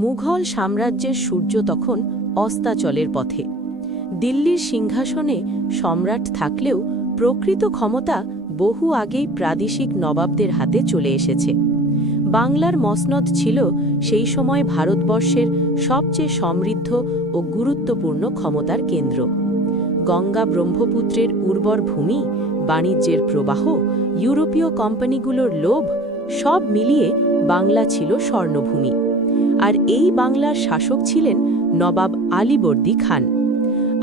মুঘল সাম্রাজ্যের সূর্য তখন অস্তাচলের পথে। দিল্লির সিংহাসনে সম্রাট থাকলেও প্রকৃত ক্ষমতা বহু আগেই প্রাদেশিক নবাবদের হাতে চলে এসেছে। বাংলার মসনদ ছিল সেই সময় ভারতবর্ষের সবচেয়ে সমৃদ্ধ ও গুরুত্বপূর্ণ ক্ষমতার কেন্দ্র। গঙ্গা ব্রহ্মপুত্রের উর্বর ভূমি, বাণিজ্যের প্রবাহ, ইউরোপীয় কোম্পানিগুলোর লোভ, সব মিলিয়ে বাংলা ছিল স্বর্ণভূমি। আর এই বাংলার শাসক ছিলেন নবাব আলীবর্দী খান।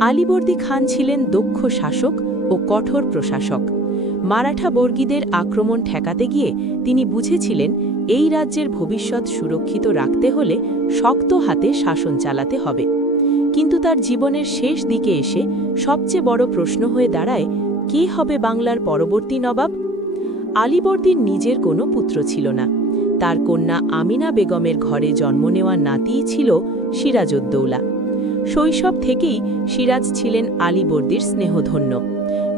আলীবর্দী খান ছিলেন দক্ষ শাসক ও কঠোর প্রশাসক। মারাঠা বর্গীদের আক্রমণ ঠেকাতে গিয়ে তিনি বুঝেছিলেন এই রাজ্যের ভবিষ্যৎ সুরক্ষিত রাখতে হলে শক্ত হাতে শাসন চালাতে হবে। কিন্তু তার জীবনের শেষ দিকে এসে সবচেয়ে বড় প্রশ্ন হয়ে দাঁড়ায়, কে হবে বাংলার পরবর্তী নবাব? আলীবর্দীর নিজের কোনো পুত্র ছিল না। তার কন্যা আমিনা বেগমের ঘরে জন্ম নেওয়া নাতিই ছিল সিরাজউদ্দৌলা। শৈশব থেকেই সিরাজ ছিলেন আলীবর্দীর স্নেহধন্য।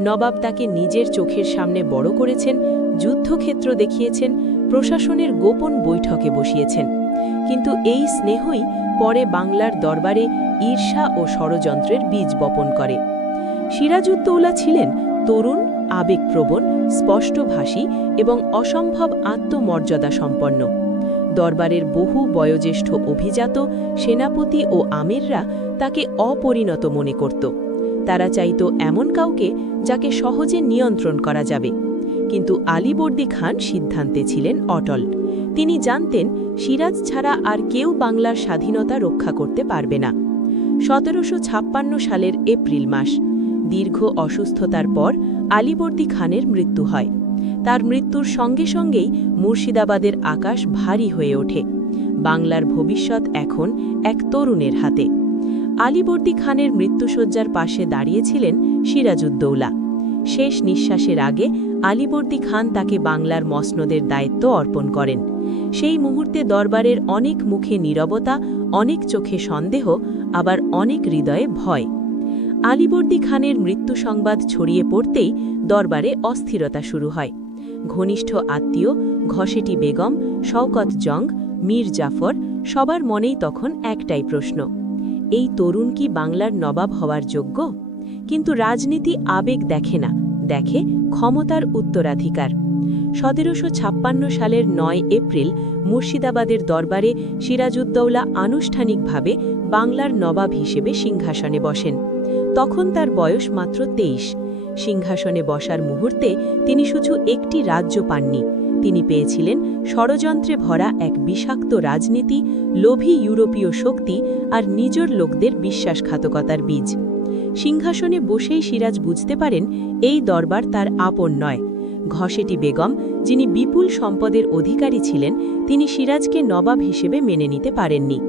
নবাব তাকে নিজের চোখের সামনে বড় করেছেন, যুদ্ধক্ষেত্র দেখিয়েছেন, প্রশাসনের গোপন বৈঠকে বসিয়েছেন। কিন্তু এই স্নেহই পরে বাংলার দরবারে ঈর্ষা ও ষড়যন্ত্রের বীজ বপন করে। সিরাজউদ্দৌলা ছিলেন তরুণ, আবেগপ্রবণ, স্পষ্টভাষী এবং অসম্ভব আত্মমর্যাদা সম্পন্ন। দরবারের বহু বয়োজ্যেষ্ঠ অভিজাত, সেনাপতি ও আমিররা তাকে অপরিণত মনে করত। তারা চাইত এমন কাউকে যাকে সহজে নিয়ন্ত্রণ করা যাবে। কিন্তু আলীবর্দী খান সিদ্ধান্তে ছিলেন অটল। তিনি জানতেন সিরাজ ছাড়া আর কেউ বাংলার স্বাধীনতা রক্ষা করতে পারবে না। ১৭৫৬ সালের এপ্রিল মাস, দীর্ঘ অসুস্থতার পর আলীবর্দী খানের মৃত্যু হয়। তার মৃত্যুর সঙ্গে সঙ্গেই মুর্শিদাবাদের আকাশ ভারী হয়ে ওঠে। বাংলার ভবিষ্যৎ এখন এক তরুণের হাতে। আলীবর্দী খানের মৃত্যুশয্যার পাশে দাঁড়িয়েছিলেন সিরাজউদ্দৌলা। শেষ নিঃশ্বাসের আগে আলীবর্দী খান তাকে বাংলার মসনদের দায়িত্ব অর্পণ করেন। সেই মুহূর্তে দরবারের অনেক মুখে নীরবতা, অনেক চোখে সন্দেহ, আবার অনেক হৃদয়ে ভয়। আলীবর্দী খানের মৃত্যু সংবাদ ছড়িয়ে পড়তেই দরবারে অস্থিরতা শুরু হয়। ঘনিষ্ঠ আত্মীয় ঘসেটি বেগম, শওকত জং, মীর জাফর, সবার মনেই তখন একটাই প্রশ্ন, এই তরুণ কি বাংলার নবাব হওয়ার যোগ্য? কিন্তু রাজনীতি আবেগ দেখে না, দেখে ক্ষমতার উত্তরাধিকার। ১৭৫৬ সালের ৯ এপ্রিল মুর্শিদাবাদের দরবারে সিরাজউদ্দৌলা আনুষ্ঠানিকভাবে বাংলার নবাব হিসেবে সিংহাসনে বসেন। তখন তার বয়স মাত্র ২৩। সিংহাসনে বসার মুহূর্তে তিনি শুধু একটি রাজ্য পাননি, তিনি পেয়েছিলেন ষড়যন্ত্রে ভরা এক বিষাক্ত রাজনীতি, লোভী ইউরোপীয় শক্তি আর নিজের লোকদের বিশ্বাসঘাতকতার বীজ। সিংহাসনে বসেই সিরাজ বুঝতে পারেন এই দরবার তার আপন নয়। ঘসেটি বেগম, যিনি বিপুল সম্পদের অধিকারী ছিলেন, তিনি সিরাজকে নবাব হিসেবে মেনে নিতে পারেননি।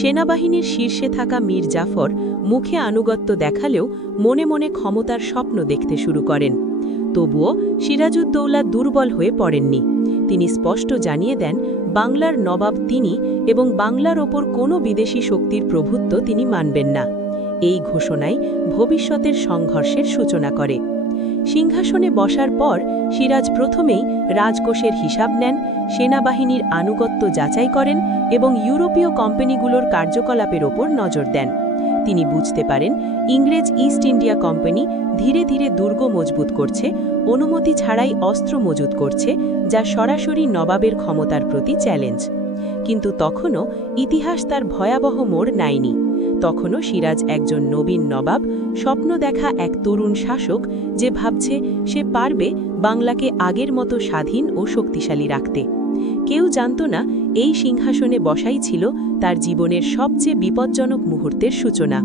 সেনাবাহিনীর শীর্ষে থাকা মীর জাফর মুখে আনুগত্য দেখালেও মনে মনে ক্ষমতার স্বপ্ন দেখতে শুরু করেন। তবুও সিরাজউদ্দৌলা দুর্বল হয়ে পড়েননি। তিনি স্পষ্ট জানিয়ে দেন বাংলার নবাব তিনি এবং বাংলার ওপর কোনো বিদেশি শক্তির প্রভুত্ব তিনি মানবেন না। এই ঘোষণাই ভবিষ্যতের সংঘর্ষের সূচনা করে। সিংহাসনে বসার পর সিরাজ প্রথমেই রাজকোষের হিসাব নেন, সেনাবাহিনীর আনুগত্য যাচাই করেন এবং ইউরোপীয় কোম্পানিগুলোর কার্যকলাপের ওপর নজর দেন। তিনি বুঝতে পারেন ইংরেজ ইস্ট ইন্ডিয়া কোম্পানি ধীরে ধীরে দুর্গ মজবুত করছে, অনুমতি ছাড়াই অস্ত্র মজুত করছে, যা সরাসরি নবাবের ক্ষমতার প্রতি চ্যালেঞ্জ। কিন্তু তখনও ইতিহাস তার ভয়াবহ মোড় নেয়নি। তখনও সিরাজ একজন নবীন নবাব, স্বপ্ন দেখা এক তরুণ শাসক যে ভাবছে সে পারবে বাংলাকে আগের মতো স্বাধীন ও শক্তিশালী রাখতে। কেউ জানত না এই সিংহাসনে বসাই ছিল তার জীবনের সবচেয়ে বিপজ্জনক মুহূর্তের সূচনা।